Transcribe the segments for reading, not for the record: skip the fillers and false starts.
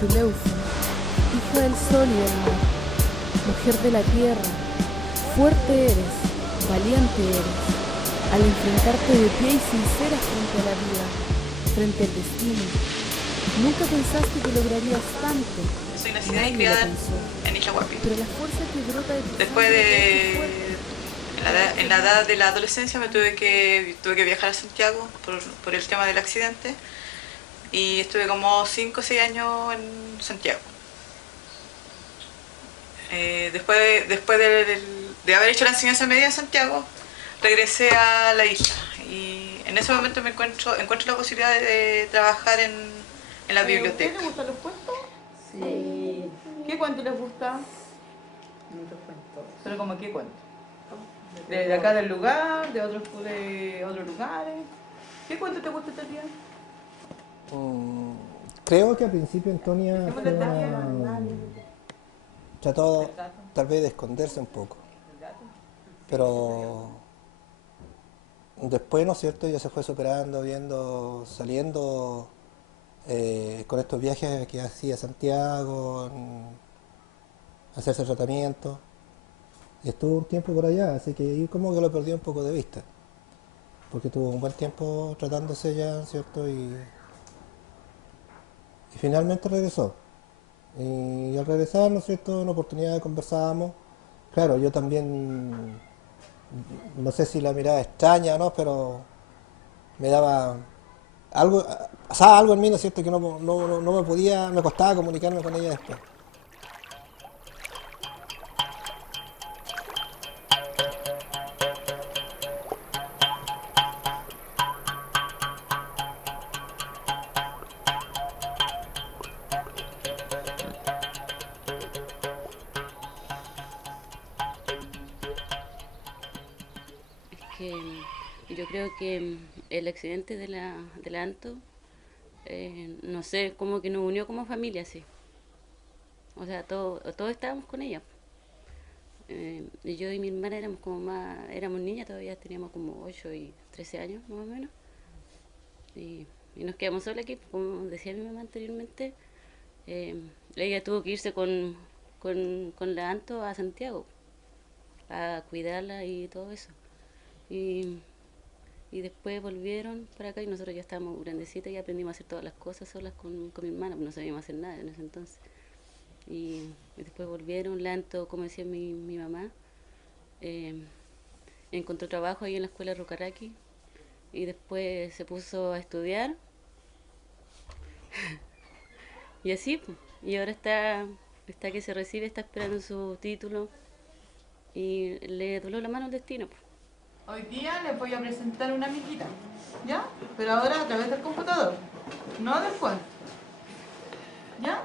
Tuleufu, hija del sol y del mar, mujer de la tierra, fuerte eres, valiente eres, al enfrentarte de pie y sincera frente a la vida, frente al destino. Nunca pensaste que lograrías tanto. Soy nacida y criada en Isla Huapi. Pero la fuerza que brota de tu Después sangre en la edad de la adolescencia tuve que viajar a Santiago por el tema del accidente y estuve como 5 o 6 años en Santiago. Después de haber hecho la enseñanza media en Santiago, regresé a la isla y en ese momento encuentro la posibilidad de trabajar en la biblioteca. ¿A ustedes les gustan los cuentos? Sí. ¿Qué cuento les gusta? Muchos cuentos. ¿Pero como qué cuento? ¿De acá del lugar? ¿De otros lugares? ¿Qué cuento te gusta, Tatia? Creo que al principio Antonia trató tal vez de esconderse un poco, pero después, ¿no es cierto?, ella se fue superando, saliendo con estos viajes que hacía a Santiago, hacerse tratamiento, y estuvo un tiempo por allá, así que ahí como que lo perdió un poco de vista, porque tuvo un buen tiempo tratándose ya, ¿cierto?, y finalmente regresó. Y al regresar, ¿no es cierto?, en una oportunidad conversábamos. Claro, yo también, no sé si la mirada extraña o no, pero me daba algo, pasaba algo en mí, ¿no es cierto?, que no me podía, me costaba comunicarme con ella después. Yo creo que el accidente de la Anto, no sé, como que nos unió como familia, sí. O sea, todos estábamos con ella. Y yo y mi hermana éramos niñas, todavía teníamos como 8 y 13 años más o menos. Y nos quedamos solas aquí, como decía mi mamá anteriormente. Ella tuvo que irse con la Anto a Santiago a cuidarla y todo eso. Y después volvieron para acá y nosotros ya estábamos grandecitas y aprendimos a hacer todas las cosas solas con mi hermana, no sabíamos hacer nada en ese entonces. Y después volvieron, Lanto, como decía mi mamá, encontró trabajo ahí en la escuela Rucaraqui y después se puso a estudiar. Y así, pues, y ahora está que se recibe, está esperando su título y le dobló la mano al destino, pues. Hoy día les voy a presentar una amiguita, ¿ya? Pero ahora a través del computador, no del cuento, ¿ya?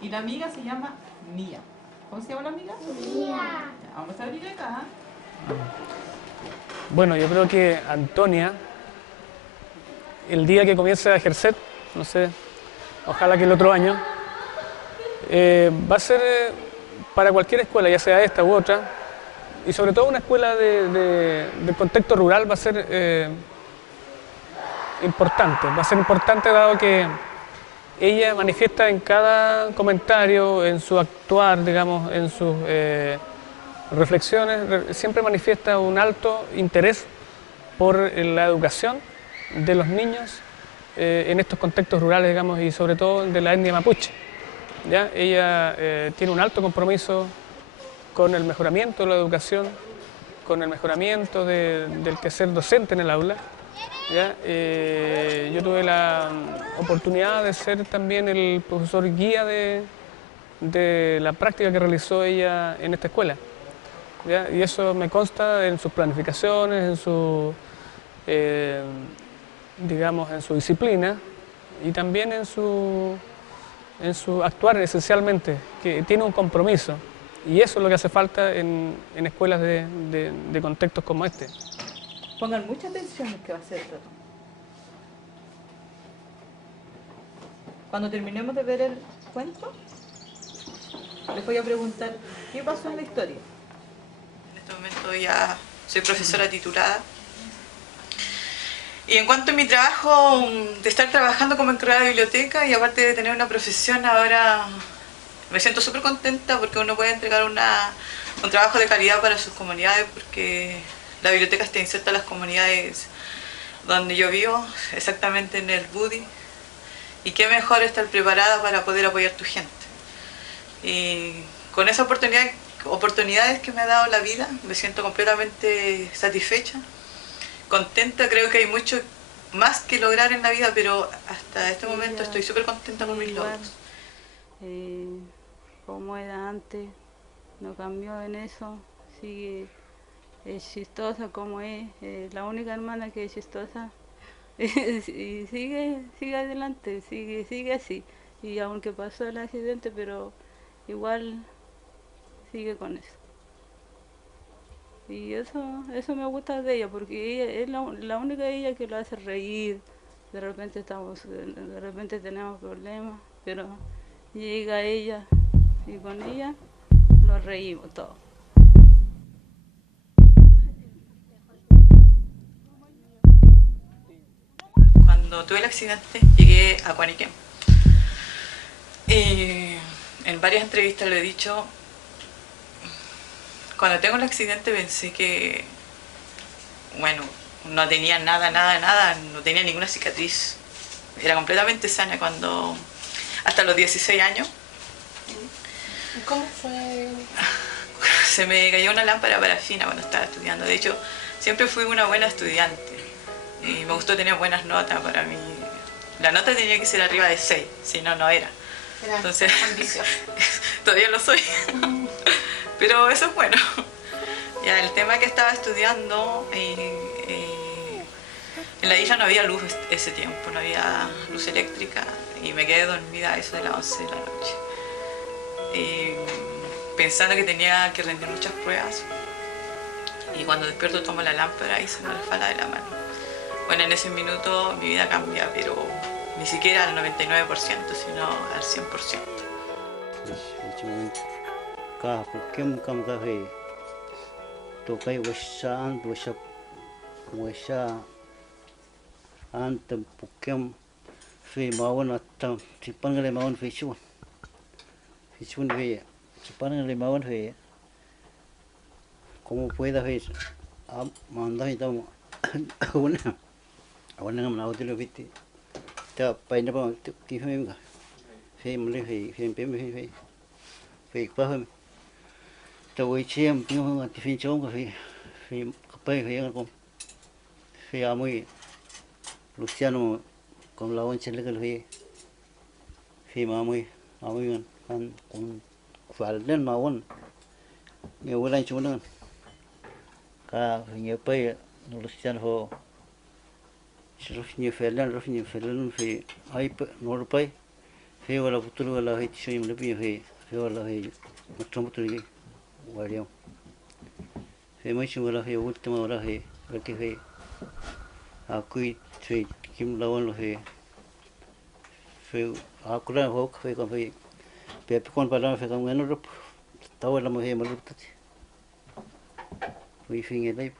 Y la amiga se llama Mía. ¿Cómo se llama la amiga? Mía. Ya, vamos a abrir acá. Bueno, yo creo que Antonia, el día que comience a ejercer, no sé, ojalá que el otro año, va a ser para cualquier escuela, ya sea esta u otra, y sobre todo una escuela del contexto rural va a ser importante. Va a ser importante dado que ella manifiesta en cada comentario, en su actuar, digamos, en sus reflexiones, siempre manifiesta un alto interés por la educación de los niños en estos contextos rurales, digamos, y sobre todo de la etnia mapuche. ¿Ya? Ella tiene un alto compromiso con el mejoramiento de la educación, con el mejoramiento del quehacer docente en el aula. ¿Ya? Yo tuve la oportunidad de ser también el profesor guía de la práctica que realizó ella en esta escuela. ¿Ya? Y eso me consta en sus planificaciones, en su, digamos, en su disciplina y también en su actuar esencialmente, que tiene un compromiso. Y eso es lo que hace falta en escuelas de contextos como este. Pongan mucha atención en lo que va a ser el trato. Cuando terminemos de ver el cuento, les voy a preguntar qué pasó en la historia. En este momento ya soy profesora titulada Y en cuanto a mi trabajo, de estar trabajando como encargada de biblioteca y aparte de tener una profesión, ahora me siento súper contenta porque uno puede entregar un trabajo de calidad para sus comunidades, porque la biblioteca está inserta en las comunidades donde yo vivo, exactamente en el Budi, y qué mejor estar preparada para poder apoyar a tu gente. Y con esas oportunidades que me ha dado la vida, me siento completamente satisfecha, contenta. Creo que hay mucho más que lograr en la vida, pero hasta este momento estoy súper contenta con mis logros. Como era antes, no cambió en eso, sigue, es chistosa como es, la única hermana que es chistosa, y sigue adelante, sigue así, y aunque pasó el accidente, pero igual sigue con eso. Y eso me gusta de ella, porque ella es la única de ella que lo hace reír. De repente tenemos problemas, pero llega ella y con ella nos reímos todos. Cuando tuve el accidente llegué a Guaniquén. Y en varias entrevistas lo he dicho, cuando tengo el accidente pensé que, bueno, no tenía nada, no tenía ninguna cicatriz. Era completamente sana hasta los 16 años. ¿Cómo fue? Se me cayó una lámpara parafina cuando estaba estudiando. De hecho, siempre fui una buena estudiante y me gustó tener buenas notas. Para mí, la nota tenía que ser arriba de 6, si no, no era. Entonces, todavía lo soy. Pero eso es bueno. Ya, el tema que estaba estudiando, en la isla no había luz ese tiempo, no había luz eléctrica y me quedé dormida a eso de las 11 de la noche. Pensando que tenía que rendir muchas pruebas, y cuando despierto tomo la lámpara y se me resbala de la mano. Bueno, en ese minuto mi vida cambia, pero ni siquiera al 99%, sino al 100%. Ka pukem kam ka he to kai wasan wasa antam pukem fe mawan atam tipangale mawan fe chuan ve tipangale mawan fe como pueda fe manda então una ngam na hotel viti ta paina ba ti fe mga fe mle fe fe fe pa fe tôi xem tiếng thì phim chống cái phim cái phim con phim amui Luciano con lao anh chơi cái phim amui kan con phải lên mà con nhiều cái này chúng nó cả nhiều bây Luciano ho rất nhiều phim phim ai nổi bây phim là phụ nữ là hết chơi mình bây giờ phim là hết một trong một thứ guardião. Foi muito bom, foi a última hora, porque foi a cuid, foi kim lawan foi a cura hok, foi com foi pepe com para foi com ngano rup, tahu lama foi malup tadi. Foi fim aí.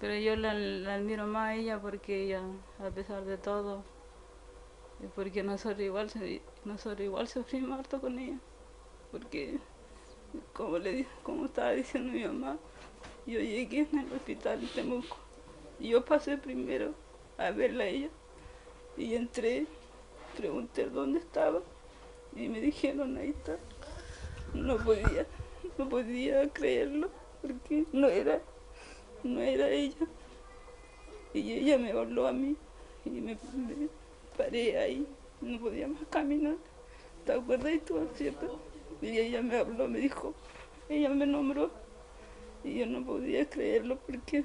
Pero yo la admiro más a ella porque ella, a pesar de todo, y porque nosotros igual sufrimos harto con ella, porque como estaba diciendo mi mamá, yo llegué en el hospital en Temuco y yo pasé primero a verla a ella y entré, pregunté dónde estaba y me dijeron ahí está. No podía creerlo porque no era ella, y ella me habló a mí y me paré ahí, no podía más caminar. ¿Te acuerdas tú, cierto? Y ella me habló, me dijo, ella me nombró y yo no podía creerlo porque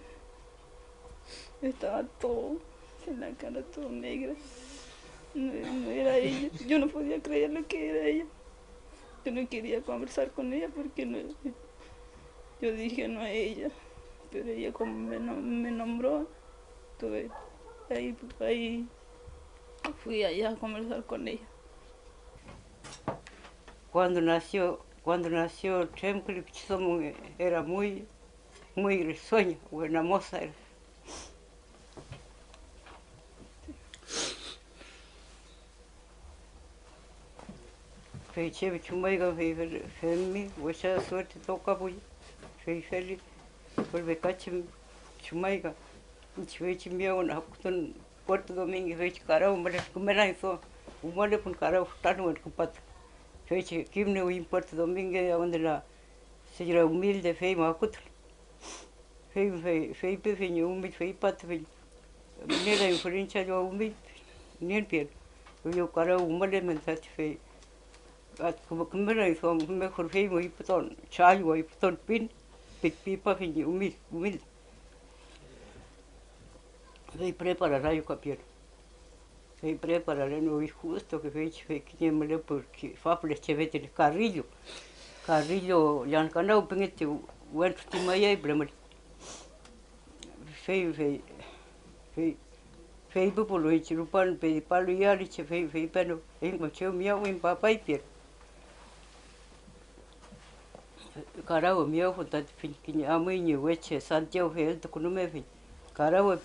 estaba todo en la cara, todo negra. No era ella, yo no podía creerlo que era ella. Yo no quería conversar con ella porque yo dije no es ella, pero ella como me nombró, ahí fui allá a conversar con ella. Cuando nació Tremclip era muy risueña, buena moza era. fei che chumaiga fei fermi, wesa suerte toca bui, fei feli, volve cache chumaiga, fei chimia una hakutan Puerto Domingo fei carao, mas comerá isso, o mole com carao está no ocupado. Fei kimne em Puerto Domingo onde la seja humilde fei makut. Fei pe humilde fei pat fei. Nera influência do humilde, nem pier. Eu carao o mole mensagem fei. Como comerá isso, mejor fei moi puton, chaio e puton pin, pipa fei humilde. Fei preparar aí com a piel. Fei preparar no justo que fei que tinha mulher porque fábula chevete de carrillo. Carrillo yan canal pengete o entro de manhã e brama. Fei bubolo e chirupan pe palo yali che fei pano em macheu miau em papai pier. Carao miau fotat fin que amanhã weche Santiago fei to no me fei. Carao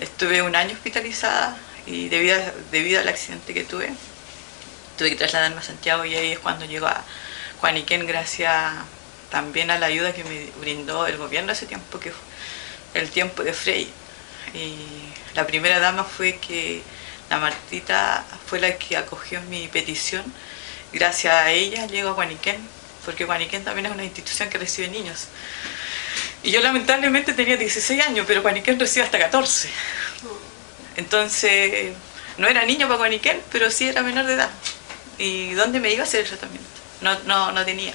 Estuve un año hospitalizada y debido al accidente que tuve que trasladarme a Santiago y ahí es cuando llego a Juaniquén gracias también a la ayuda que me brindó el gobierno ese tiempo, que fue el tiempo de Frei. Y la primera dama fue que la Martita fue la que acogió mi petición. Gracias a ella llego a Juaniquén, porque Juaniquén también es una institución que recibe niños. Y yo lamentablemente tenía 16 años, pero Juaniquén recibe hasta 14. Entonces, no era niño para Juaniquén, pero sí era menor de edad. ¿Y dónde me iba a hacer el tratamiento? No tenía.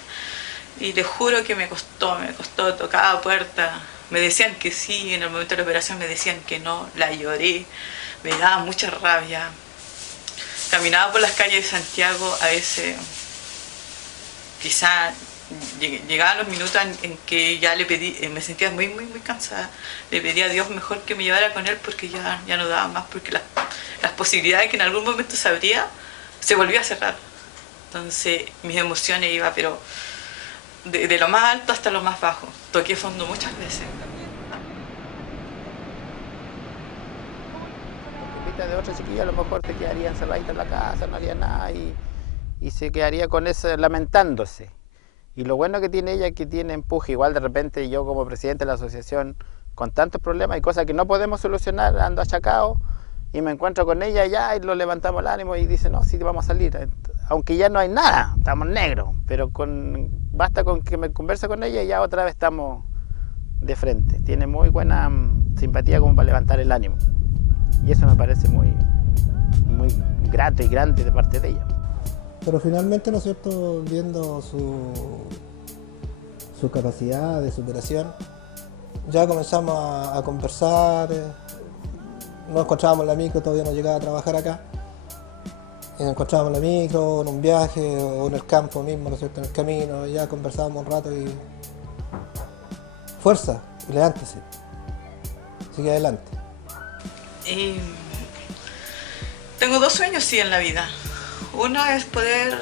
Y les juro que me costó, tocaba puertas. Me decían que sí, en el momento de la operación me decían que no, la lloré, me daba mucha rabia. Caminaba por las calles de Santiago, a veces, quizá llegaban los minutos en que ya le pedí, me sentía muy cansada, le pedí a Dios mejor que me llevara con él porque ya no daba más, porque las posibilidades que en algún momento se abría, se volvía a cerrar. Entonces mis emociones iban, pero de lo más alto hasta lo más bajo. Toqué fondo muchas veces. De otra chiquilla a lo mejor se quedaría encerradita en la casa, no haría nada y se quedaría con eso lamentándose. Y lo bueno que tiene ella es que tiene empuje. Igual de repente yo como presidente de la asociación con tantos problemas y cosas que no podemos solucionar, ando achacado y me encuentro con ella ya y lo levantamos el ánimo y dice no, sí vamos a salir. Aunque ya no hay nada, estamos negros, pero basta con que me converse con ella y ya otra vez estamos de frente. Tiene muy buena simpatía como para levantar el ánimo. Y eso me parece muy grato y grande de parte de ella. Pero finalmente, ¿no es cierto?, viendo su capacidad de superación, ya comenzamos a conversar, nos encontrábamos en la micro, todavía no llegaba a trabajar acá, y nos encontrábamos en la micro, en un viaje o en el campo mismo, ¿no es cierto?, en el camino, y ya conversábamos un rato y fuerza, y levántese, sigue adelante. Tengo dos sueños sí en la vida. Uno es poder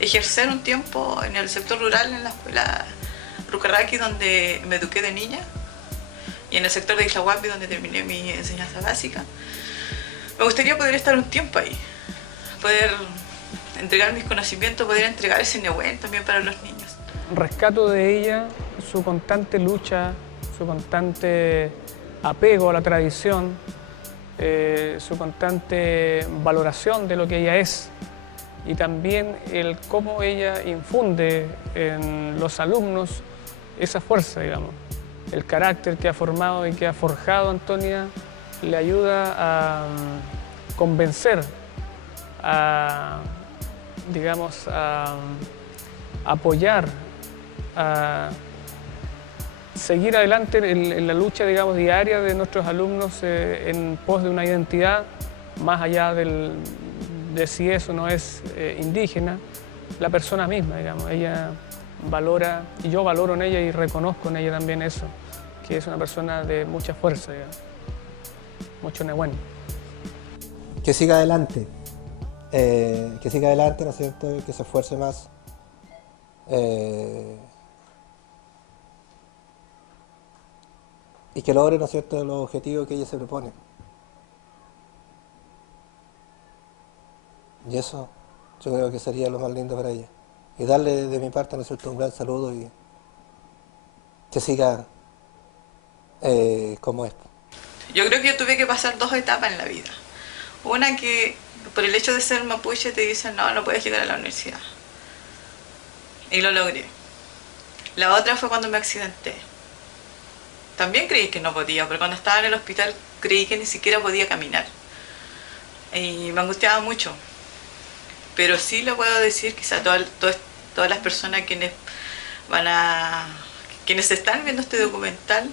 ejercer un tiempo en el sector rural, en la escuela Rucarraqui, donde me eduqué de niña, y en el sector de Isla Huapi, donde terminé mi enseñanza básica. Me gustaría poder estar un tiempo ahí, poder entregar mis conocimientos, poder entregar ese Nehuen también para los niños. Rescato de ella su constante lucha, su constante apego a la tradición, su constante valoración de lo que ella es y también el cómo ella infunde en los alumnos esa fuerza, digamos. El carácter que ha formado y que ha forjado Antonia le ayuda a convencer, digamos, a apoyar, a seguir adelante en la lucha, digamos, diaria de nuestros alumnos en pos de una identidad, más allá de si eso no es indígena, la persona misma, digamos. Ella valora, y yo valoro en ella y reconozco en ella también eso, que es una persona de mucha fuerza, digamos, mucho Nehuen. Que siga adelante, ¿no es cierto?, que se esfuerce más. Y que logre, ¿no es cierto?, los objetivos que ella se propone. Y eso Yo creo que sería lo más lindo para ella. Y darle de mi parte, ¿no es cierto?, un gran saludo y que siga como es. Yo creo que yo tuve que pasar 2 etapas en la vida. Una que por el hecho de ser mapuche te dicen no puedes llegar a la universidad. Y lo logré. La otra fue cuando me accidenté. También creí que no podía, pero cuando estaba en el hospital creí que ni siquiera podía caminar. Y me angustiaba mucho. Pero sí le puedo decir, quizá todas las personas quienes están viendo este documental,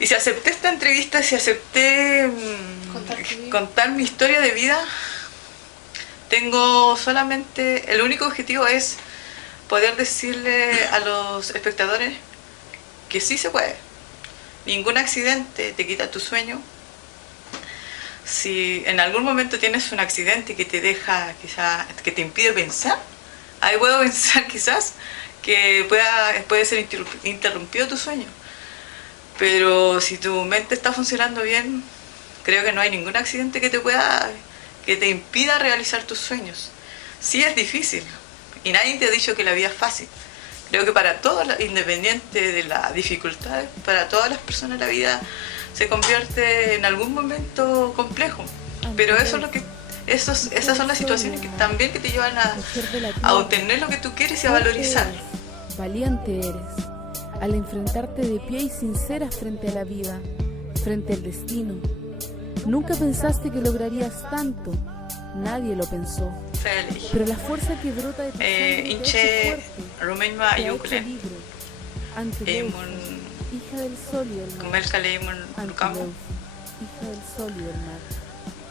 y si acepté esta entrevista, si acepté contar mi historia de vida, tengo solamente, el único objetivo es poder decirle a los espectadores que sí se puede. Ningún accidente te quita tu sueño. Si en algún momento tienes un accidente que te deja, quizá, que te impide pensar, ahí puedo pensar quizás que puede ser interrumpido tu sueño. Pero si tu mente está funcionando bien, creo que no hay ningún accidente que te impida realizar tus sueños. Sí es difícil, y nadie te ha dicho que la vida es fácil. Creo que para todos, independiente de las dificultades, para todas las personas la vida se convierte en algún momento complejo. Pero eso es lo que, esas son las situaciones que también que te llevan a obtener lo que tú quieres y a valorizar. Valiente eres, al enfrentarte de pie y sincera frente a la vida, frente al destino. Nunca pensaste que lograrías tanto, nadie lo pensó. Pero la fuerza que brota de tu sangre Inche Rumenma Ayuklen hija del sol y del mar, Kumelka Leimon Lukamo hija del sol y del mar.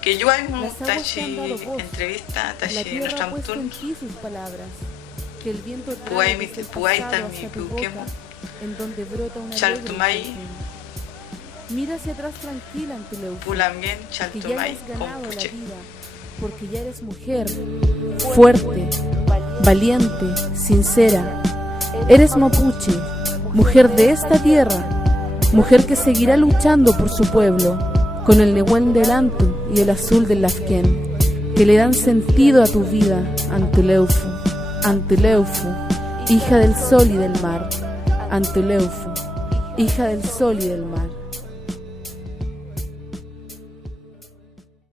Que yo hay tachi entrevista tachi nuestra mutun sus palabras, que el viento Puaita mi Puquemo en donde brota una Chaltumay mira hacia atrás tranquila ante Leufu, Pulamien que ya Chaltumay has ganado la Compuche. vida, porque ya eres mujer, fuerte, valiente, sincera. Eres mapuche, mujer de esta tierra, mujer que seguirá luchando por su pueblo, con el nehuén del Antu y el azul del Lafquén, que le dan sentido a tu vida, Antuleufu, hija del sol y del mar, Antuleufu, hija del sol y del mar.